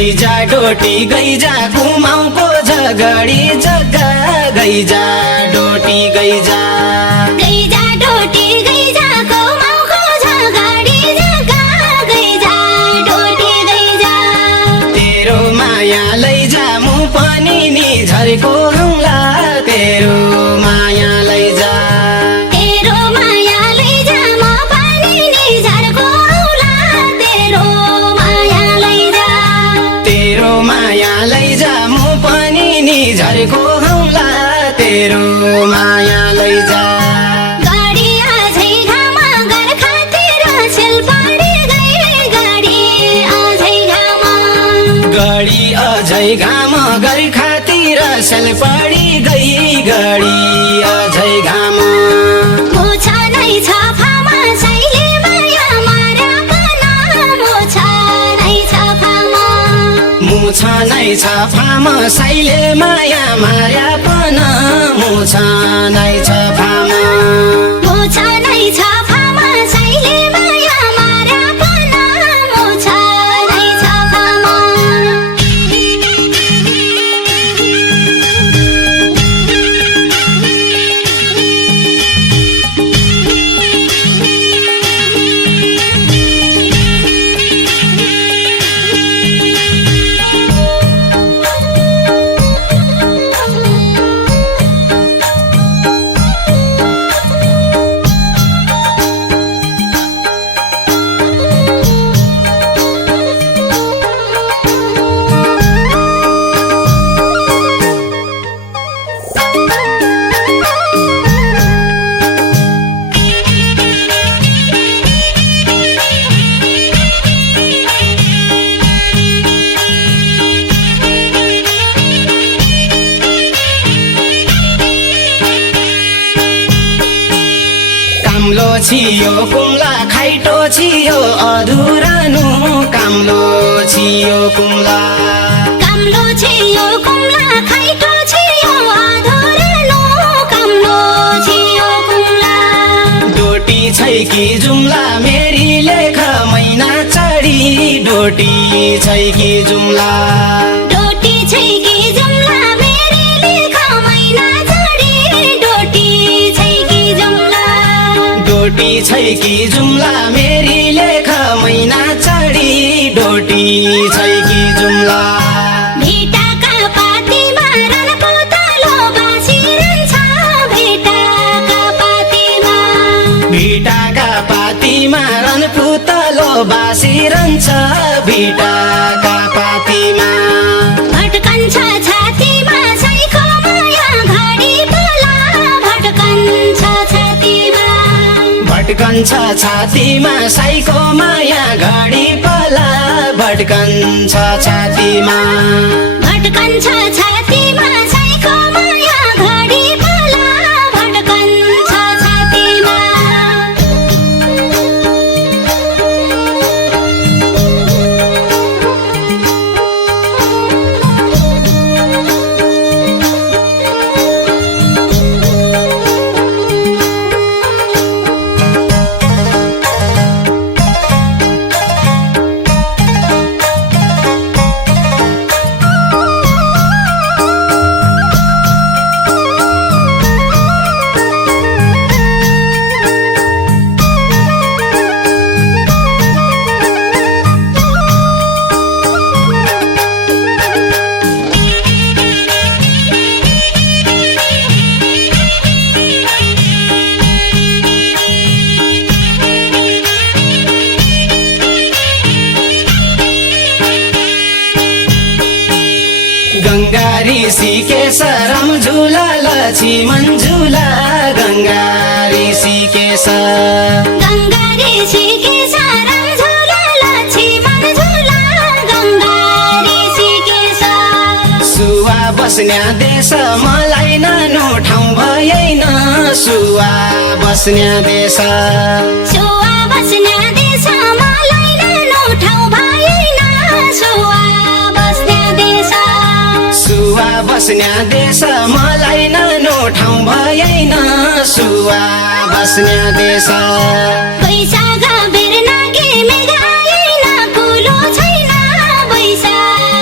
गैजा डोटी गैजा घुमाउको झगडी जग्गा गैजा डोटी गैजा गैजा डोटी गैजा घुमाउको झगडी जग्गा गैजा डोटी गैजा तेरो माया लैजा मु पनि नि झरेको हौला तेरो माया लैजा तेरो माया लैजा म पनि नि झरेको हौला तेरो माया लैजा तेरो माया लैजा मु पनि नि झरेको हौला तेरो माया लैजा गाडी आजै घाम गोर्खातिर छेल परी गए गाडी आजै घाम गडी अझै घाम गोर्खातिर सेल पडी गई गडी अझै घाम मोछ नै छ फामा सैले माया मार्या पना मोछ नै छ फामा मुछ नै छ फाम सैले माया माया पन मुछ नै छ फाम मोछ नै छ फामा सैले माया मार्या पना मोछ नै छ फामा काम्लो छियो कुम्ला खाइटो छियो अधुरानु काम्लो छियो कुम्ला काम्लो छियो कुम्ला खाइटो छियो अधुरानो काम्लो छियो कुम्ला डोटी छै कि जुम्ला मेरी लेख मैना चढी डोटी छै कि जुम्ला डोटी छै कि जुम्ला मेरी लेख मैना चढी डोटी छै कि जुम्ला डोटी छै कि जुम्ला मेरी लेख मैना चढी डोटी छै कि जुम्ला भेटाका पातीमा रनपुतलो बासिरहन्छ भेटाका पातीमा भिटाका पातीमा रनपुतलो बासिरहन्छ भिटाका पातीमा भटकन्छ छातीमा साइको माया घडी पला भटकन्छ छातीमा भटकन्छ छातीमा साइको माया घडी पला भटकन्छ छातीमा भटकन्छ छातीमा साइको माया घडी पला भटकन्छ छातीमा गंगा ऋषिकेश रमझुला लक्ष्मण झुला गंगा ऋषिकेश गंगा ऋषिकेश रमझुला लक्ष्मण झुला गंगा ऋषिकेश सुवा बस्न्या देश मलाई नानो ठाउँ भएन सुवा बस्न्या देश सुवा बस्न्या देश मलाई नानो ठाउँ भएन सुवा बस्न्या देश सुवा बस्न्या देश मलाई नानो ठाउँ भएन सुवा बस्न्या देश बैशाख बेर नागे मेघ आएन कुलो छैन बैशाख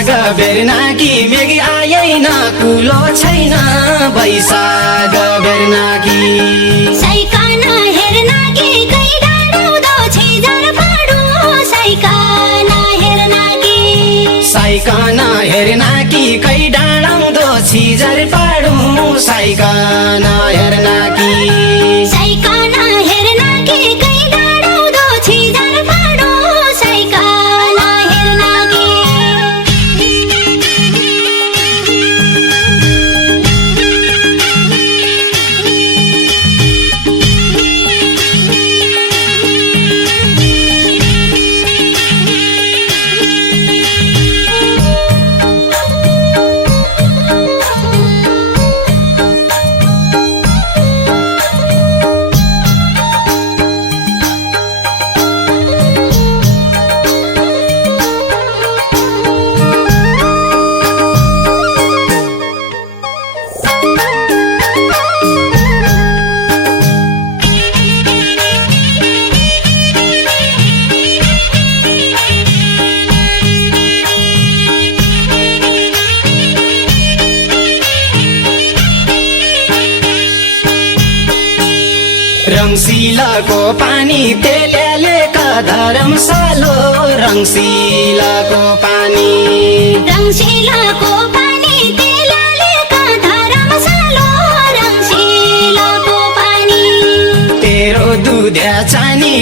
वैशाख बेर्नाकी मेघ आएन कुलो छैन वैशाख बेर्नाकी साइकान हेर्नाकी कै डाँडो छिजर पाडो साइकान हेर्नाकी साइकान हेर्नाकी कै डाँडो छिजर पाडो साइकान हेर्नाकी साइकान हेर्नाकी कै डाँडो छिजर पाडो साइकान हेर्नाकी रङ्सिलाको पानी तेलले धरमशालो रङ्सिलाको पानी रङ्सिलाको पानी तेलले धरमशालो रङ्सिलाको पानी तेरो दुध्या चानी